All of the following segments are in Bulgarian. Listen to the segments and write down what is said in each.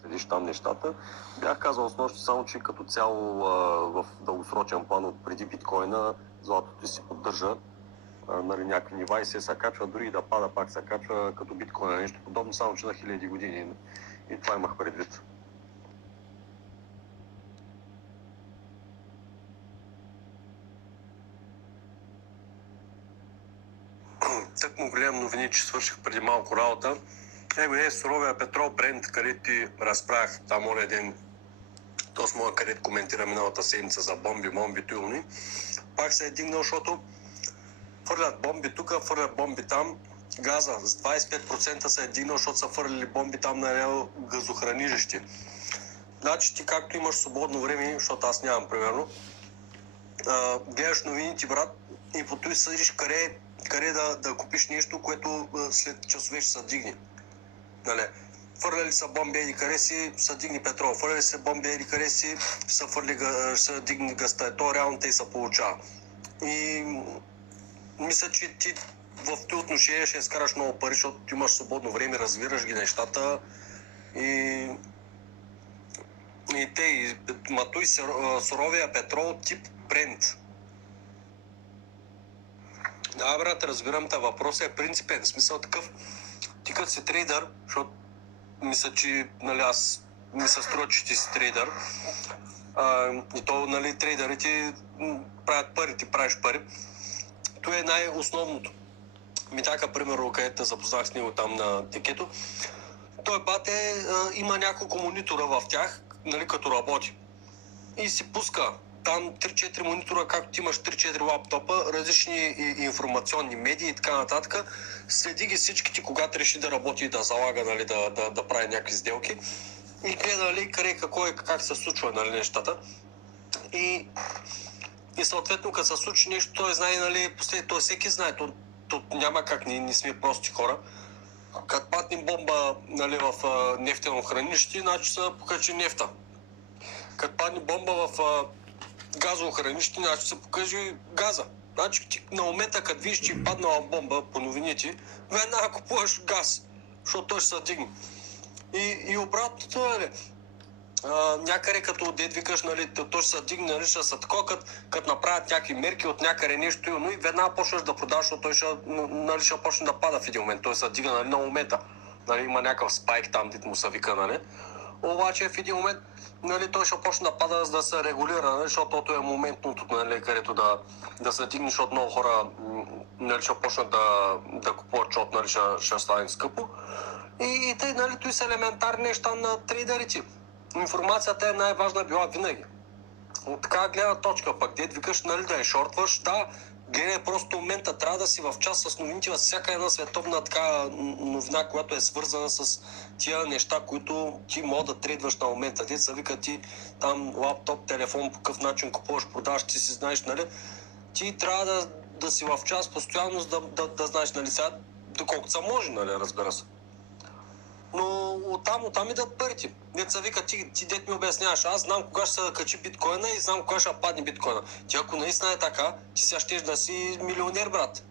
следиш там нещата. Бях казал снощи само, че като цяло в дългосрочен план преди биткоина златото си поддържа нали, някакви нива и се качва, дори и да пада, пак се качва като биткоина. Нещо подобно, само че на хиляди години. И това имах предвид. Так му гледам новини, че свърших преди малко работа. Суровия петрол Брент, където ти разправях там оня ден, то с моя където коментира миналата седмица за бомби и умни. Пак се е дигнал, защото фърлят бомби тук, фърлят бомби там. Газа с 25% се е дигнал, защото са фърляли бомби там на газохранилище. Значи ти както имаш свободно време, защото аз нямам примерно, гледаш новините, брат, и по той съдиш къде да купиш нещо, което след часове ще се дигне. Нали? Фърляли са бомби еди къде си, са дигни петрол. Фърляли са бомби еди къде си, са дигни гъста. То реално те се получава. И мисля, че ти в тези отношения ще изкараш много пари, защото ти имаш свободно време, разбираш ги нещата и той суровия петрол тип Брент. Да, брат, разбирам, въпросът е принципен. В смисъл такъв, ти като си трейдър, защото мисля, че нали, аз ми се струва, че ти си трейдър. И то, нали, трейдърите правят пари, ти правиш пари. Това е най-основното. Митака, примерно, където те запознах с него там на текето, той бате има няколко монитора в тях, нали, като работи. И си пуска там 3-4 монитора, както ти имаш 3-4 лаптопа, различни информационни медии и така нататък. Следи ги всичките, когато реши да работи и да залага, нали, да прави някакви сделки. И гледа, нали, как се случва, нали, нещата. И съответно, като се случи нещо, той знае, нали, той всеки знае, то няма как, не сме прости хора. Като падне бомба, нали, в нефтено хранилище, значи се покачи нефта. Като падне бомба в газово хранилище, значи се покажи газа. Значи ти на момента, като видиш, че е паднала бомба по новините, веднага купуваш газ, защото той ще се дигне. И обратното е, някъде като дед викаш, нали, той ще се дигне, нали, ще се такова, като направят някакви мерки от някъде нещо, но и веднага почнеш да продаваш, защото той ще почне да пада в един момент. Той се дига, нали, на момента. Нали, има някакъв спайк там, дето му се вика, нали. Обаче в един момент, нали, той ще почне да пада, за да се регулира, нали, защото то е моментното, нали, където да се дигне, защото много хора, нали, ще почнат да купуват, защото, нали, ще стане скъпо. И тъй, нали, той са елементарни неща на трейдерите. Информацията е най-важна била винаги. От така гледна точка, пък дед викаш, нали, да я шортваш, да, гледай просто момента, трябва да си в час с новините във всяка една световна така новина, която е свързана с тия неща, които ти мога да трейдваш на момента. Дед се вика ти там лаптоп, телефон, по какъв начин купуваш, продаваш, ти си знаеш, нали, ти трябва да си в час постоянно да знаеш, нали, сега, доколкото се може, нали, разбира се. Но оттам идат парите. Дет се вика, ти дет ми обясняваш, аз знам кога ще се качи биткоина и знам кога ще падне биткоина. Ти ако наистина е така, ти сега щеш да си милионер, брат.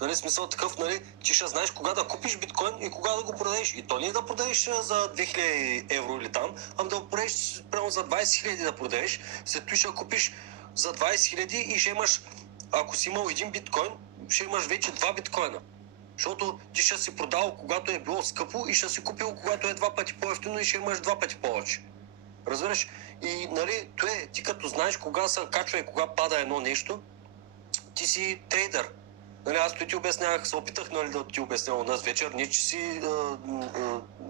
Нали, смисъл такъв, нали, ти ще знаеш кога да купиш биткоин и кога да го продадеш. И то не е да продадеш за 2000 евро или там, ами да го продадеш прямо за 20 000 да продадеш. След това ще купиш за 20 000 и ще имаш, ако си имал един биткоин, ще имаш вече 2 биткоина. Защото ти ще си продал, когато е било скъпо и ще си купил, когато е 2 пъти по-евтино и ще имаш 2 пъти повече. Разбираш? И, нали, ти като знаеш кога се качва и кога пада едно нещо, ти си трейдър. Нали, аз ти обяснявах, се опитах, нали, да ти обяснявам днес вечер, не че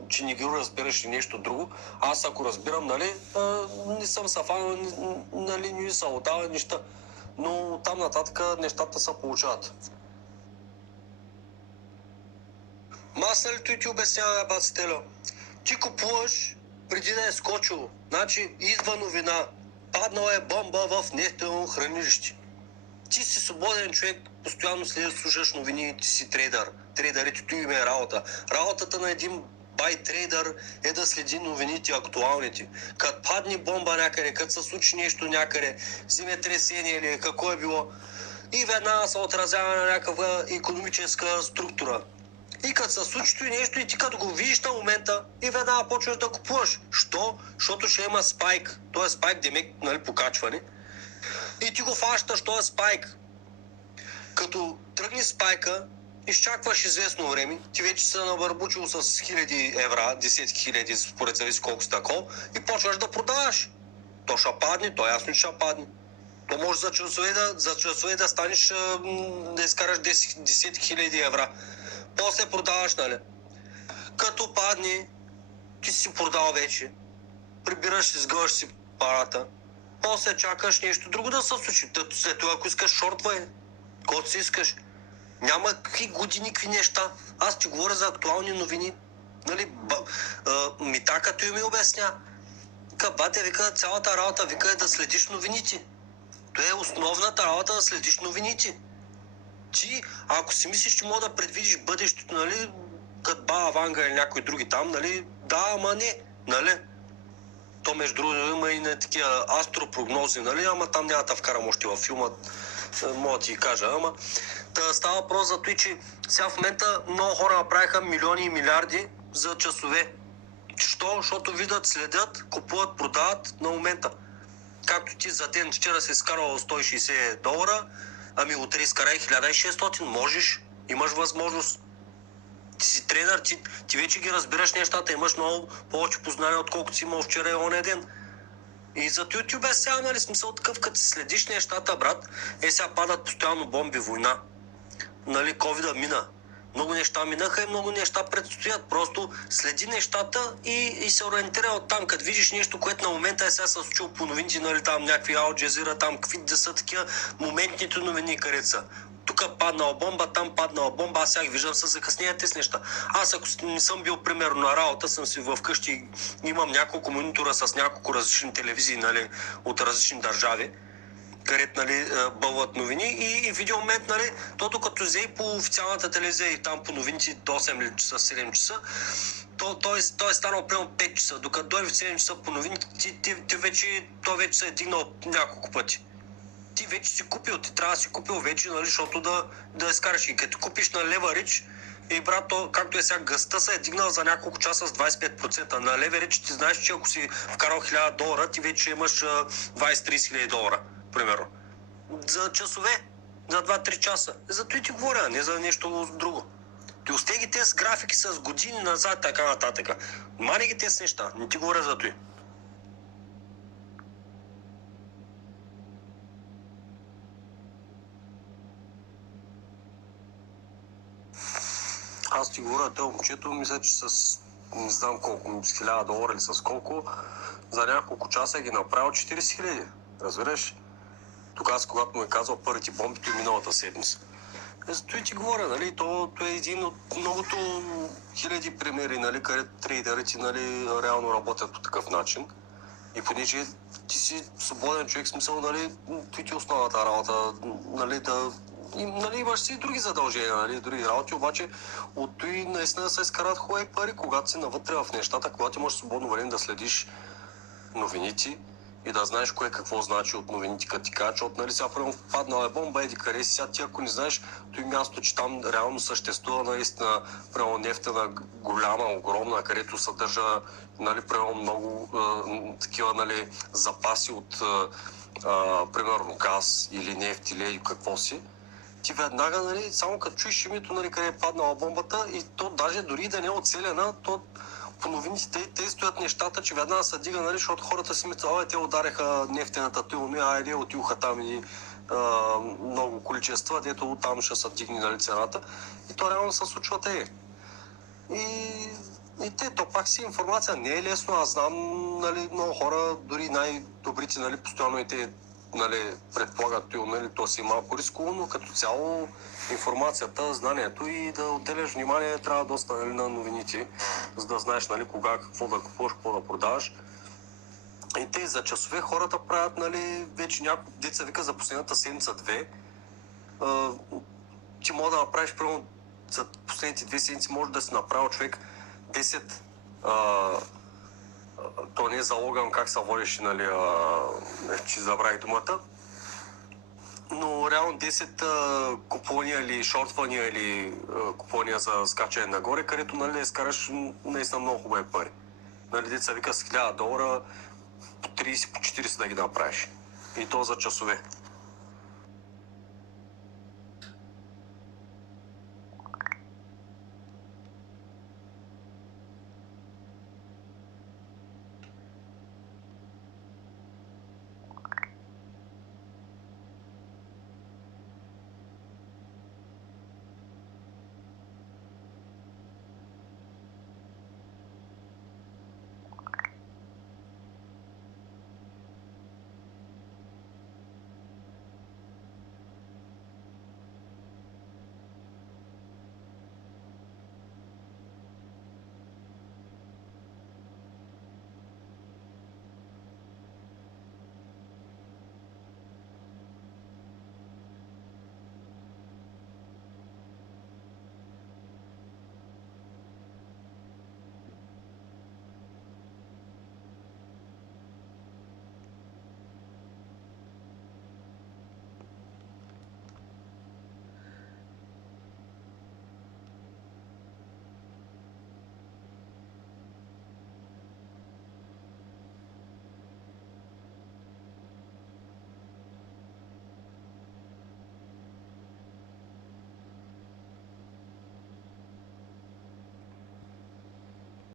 че не ги разбираш и нещо друго. Аз ако разбирам, нали, не съм сафанал, нали, не са отдава неща. Но там нататък нещата се получават. Аз, нали, ти обяснява, бацителя. Ти купуваш преди да е скочило. Значи, идва новина. Паднала е бомба в нефтено хранилище. Ти си свободен човек, постоянно слушаш новини, ти си трейдър. Трейдърите, той им е работа. Работата на един бай трейдър е да следи новините, актуалните. Като падне бомба някъде, като се случи нещо някъде, земетресение или какво е било, и веднага се отразява на някаква икономическа структура. И като се случи нещо и ти като го видиш на момента и веднага почваш да купуваш. Що? Защото ще има спайк. Той е спайк, демек, нали, покачване. И ти го фащаш, той е спайк. Като тръгне спайка, изчакваш известно време, ти вече се навърбучил с 1000 евра, 10 хиляди, според зависи колко си такова, и почваш да продаваш. То ще падне, то ясно ще падне. То може за часове да станеш, да изкараш 10 хиляди евра. После продаваш, нали? Като падне, ти си продал вече. Прибираш, изгъваш си парата. После чакаш нещо друго да се случи. След това, ако искаш шортвай, който си искаш. Няма какви години, какви неща. Аз ти говоря за актуални новини. Нали, Мита като ми обясня. Вика, бате, вика, цялата работа, вика, е да следиш новините. То е основната работа да следиш новините. Ти, ако си мислиш, че мога да предвидиш бъдещето, нали, като Баба Ванга или някой други там, нали, да, ама не, нали. То между другото има и на такива астропрогнози, нали, ама там няма да вкарам още във филма, мога да ти кажа, ама да става въпрос за това, че сега в момента много хора направиха милиони и милиарди за часове. Що? Защото видят, следят, купуват, продават на момента. Както ти за ден вчера си изкарал $160, ами утре изкарай 1600, можеш, имаш възможност. Ти си тренер, ти вече ги разбираш нещата, имаш много повече познания, отколкото си имал вчера и оня ден. И за YouTube е сега, нали, смисъл такъв, като си следиш нещата, брат, сега падат постоянно бомби, война. Нали, ковида мина. Много неща минаха и много неща предстоят. Просто следи нещата и се ориентира от там. Като видиш нещо, което на момента е сега се случило по новините, нали, там някакви Ал Джазира, там какви да са такива моментните новини, където са. Тук паднала бомба, там паднала бомба, аз сега ги виждам с закъснение тези неща. Аз ако не съм бил примерно на работа, съм си вкъщи, имам няколко монитора с няколко различни телевизии, нали, от различни държави, където, нали, бълват новини и в един момент, нали, то докато взе и по официалната телевизия и там по новините до 8 часа, 7 часа, той е станал примерно 5 часа. Докато дойде в 7 часа по новините, той вече се е дигнал няколко пъти. Ти вече си купил, ти трябва да си купил вече, нали, защото да изкараш. И като купиш на Leverage, и брат, то, както е сега, гъста се е дигнал за няколко часа с 25%. На Leverage ти знаеш, че ако си вкарал $1000, ти вече имаш 20-30 хиляди долара, примерно. За часове, за 2-3 часа. Зато и ти говоря, а не за нещо друго. Ти остай ги тези графики с години назад, така нататък. Мани ги тези неща, не ти говоря за това. Аз ти говоря, той момчето, мисля, че с не знам колко, с $1000 или с колко, за няколко часа ги направил 40 хиляди. Разбираш? Тук аз, когато му е казал първите бомбите миналата седмица. Зато и ти говоря, нали, то е един от многото хиляди примери, нали, където трейдерите, нали, реално работят по такъв начин. И понеже ти си свободен човек, смисъл, нали, той ти основната работа, нали, нали, имаш си и други задължения, нали, други работи, обаче от той наистина се изкарат хубави пари, когато си навътре в нещата, когато имаш свободно време да следиш новините и да знаеш кое какво значи от новините, като ти кажа, защото, нали, сега примерно паднала е бомба, еди къде си, сега ти ако не знаеш той място, че там реално съществува наистина примерно нефтена голяма, огромна, където съдържа, нали, примерно много такива, нали, запаси от примерно газ или нефт или какво си, ти веднага, нали, само като чуеш името, нали, къде е паднала бомбата и то даже дори да не е оцелена, то по новините те стоят нещата, че веднага се дига, нали, защото хората си мислят, те удареха нефтената тилно, айде отиваха там и много количества, дето там ще се дигне, нали, цената. И то реално се случва те. И то пак си информация не е лесно, аз знам, нали, много хора, дори най-добрите, нали, постоянно и те, нали, предполагат, нали, то си малко рисково, но като цяло информацията, знанието и да отделяш внимание трябва доста, нали, на новините, за да знаеш, нали, кога, какво да купуваш, какво да продаваш. И те за часове хората правят, нали, вече няколко деца вика за последната седмица-две. Ти мога да направиш, примерно, за последните 2 седмици може да си направил човек 10 то не е залоган как се водиш, нали, че забравих думата. Но реално 10 купония или шортвания или купония за скачане нагоре, където нали, изкараш наистина много хубави пари. Нали, деца вика с $1000, по 30, по 40 да ги направиш. И то за часове.